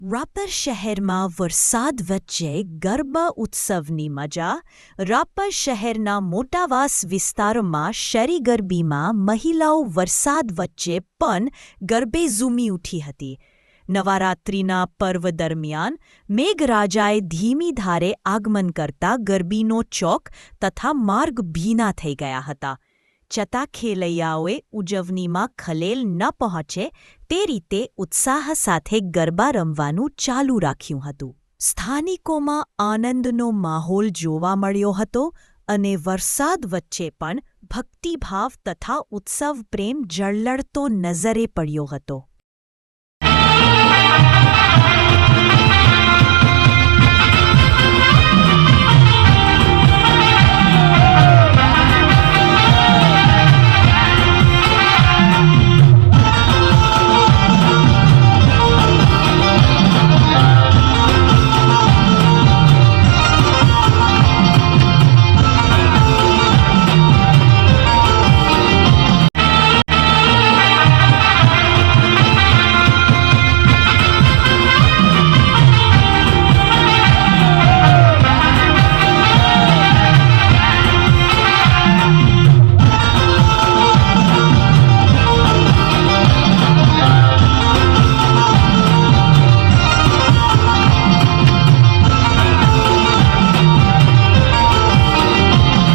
રાપર શહેરમાં વરસાદ વચ્ચે ગરબા ઉત્સવની મજા. રાપર શહેરના મોટાવાસ વિસ્તારમાં શેરી ગરબીમાં મહિલાઓ વરસાદ વચ્ચે પણ ગરબે ઝૂમી ઉઠી હતી. નવરાત્રિના પર્વ દરમિયાન મેઘરાજાએ ધીમી ધારે આગમન કરતા ગરબીનો ચોક તથા માર્ગ ભીના થઈ ગયા હતા. છતાં ખેલૈયાઓએ ઉજવણીમાં ખલેલ ન પહોંચે તે રીતે ઉત્સાહ સાથે ગરબા રમવાનું ચાલુ રાખ્યું હતું. સ્થાનિકોમાં આનંદનો માહોલ જોવા મળ્યો હતો અને વરસાદ વચ્ચે પણ ભક્તિભાવ તથા ઉત્સવ પ્રેમ ઝળહળતો નજરે પડ્યો હતો.